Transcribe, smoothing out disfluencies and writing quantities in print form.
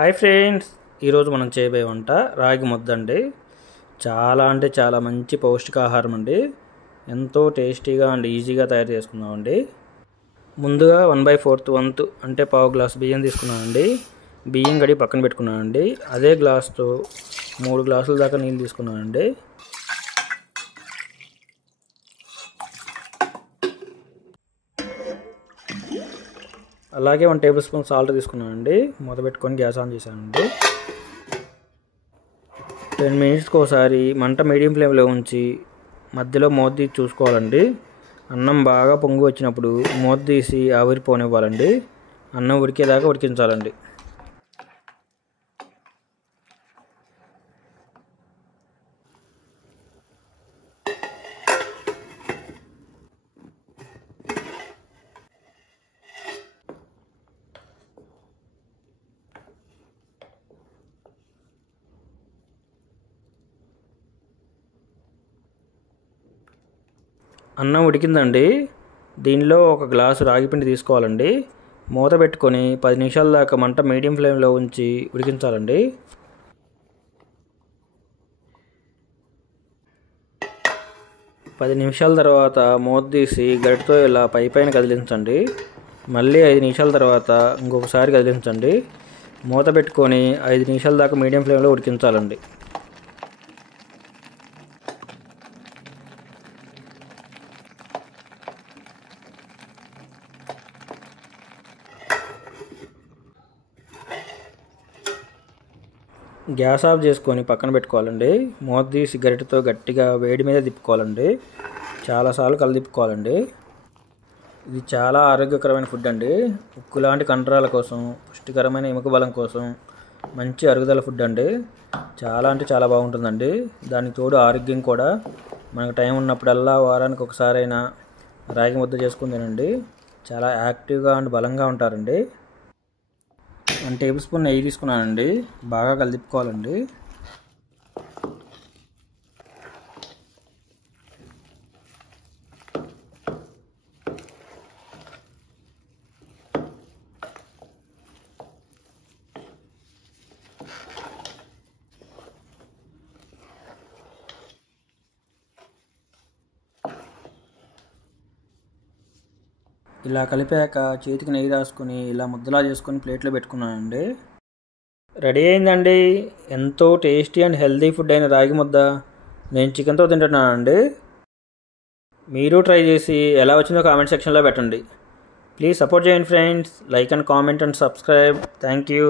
Hi friends, ఈరోజు మనం చేయబోయే వంట రాగి ముద్ద అండి. చాలా అంటే చాలా మంచి పౌష్టికాహారం అండి. ఎంతో టేస్టీగా అండ్ ఈజీగా తయారు చేసుకుందామండి. ముందుగా 1/4 వంతు అంటే పావు గ్లాసు బియ్యం తీసుకున్నానండి. బియ్యం గడి పక్కన పెట్టుకున్నానండి. అదే గ్లాస్తో 3 గ్లాసుల దాకా నీళ్ళు తీసుకున్నానండి. అలాగే 1 టేబుల్ స్పూన్ సాల్ట్ తీసుకున్నానండి. మూత పెట్టుకొని గ్యాస్ ఆన్ చేశానండి. 10 మినిట్స్కి ఒకసారి మంట మీడియం ఫ్లేమ్లో ఉంచి మధ్యలో మూత తీసి చూసుకోవాలండి. అన్నం బాగా పొంగు వచ్చినప్పుడు మూత తీసి ఆవిరిపోనివ్వాలండి. అన్నం ఉడికేదాకా ఉడికించాలండి. అన్నం ఉడికిందండి. దీనిలో 1 గ్లాసు రాగిపిండి తీసుకోవాలండి. మూత పెట్టుకొని 10 నిమిషాల దాకా మంట మీడియం ఫ్లేమ్లో ఉంచి ఉడికించాలండి. పది నిమిషాల తర్వాత మూత తీసి గరిటతో ఇలా పైన కదిలించండి. మళ్ళీ 5 నిమిషాల తర్వాత ఇంకొకసారి కదిలించండి. మూత పెట్టుకొని 5 నిమిషాల దాకా మీడియం ఫ్లేమ్లో ఉడికించాలండి. గ్యాస్ ఆఫ్ చేసుకొని పక్కన పెట్టుకోవాలండి. మూత తీసి గరిటెతో గట్టిగా వేడి మీద తిప్పుకోవాలండి. చాలాసార్లు కలిదిప్పుకోవాలండి. ఇది చాలా ఆరోగ్యకరమైన ఫుడ్ అండి. ఉక్కు లాంటి కండరాల కోసం, పుష్టికరమైన ఎముక బలం కోసం మంచి అరుగుదల ఫుడ్ అండి. చాలా అంటే చాలా బాగుంటుందండి. దానికి తోడు ఆరోగ్యం కూడా. మనకు టైం ఉన్నప్పుడల్లా వారానికి ఒకసారైనా రాగి ముద్ద చేసుకుని తినండి. చాలా యాక్టివ్గా అండ్ బలంగా ఉంటారండి. 1 టేబుల్ స్పూన్ నెయ్యి తీసుకున్నానండి. బాగా కలిదిప్పుకోవాలండి. ఇలా కలిపాక చేతికి నెయ్యి రాసుకొని ఇలా ముద్దలా చేసుకొని ప్లేట్లో పెట్టుకున్నానండి. రెడీ అయిందండి. ఎంతో టేస్టీ అండ్ హెల్తీ ఫుడ్ అయిన రాగి ముద్ద. నేను చికెన్తో తింటున్నానండి. మీరు ట్రై చేసి ఎలా వచ్చిందో కామెంట్ సెక్షన్లో పెట్టండి. ప్లీజ్ సపోర్ట్ చేయండి friends. Like and comment and subscribe. Thank you.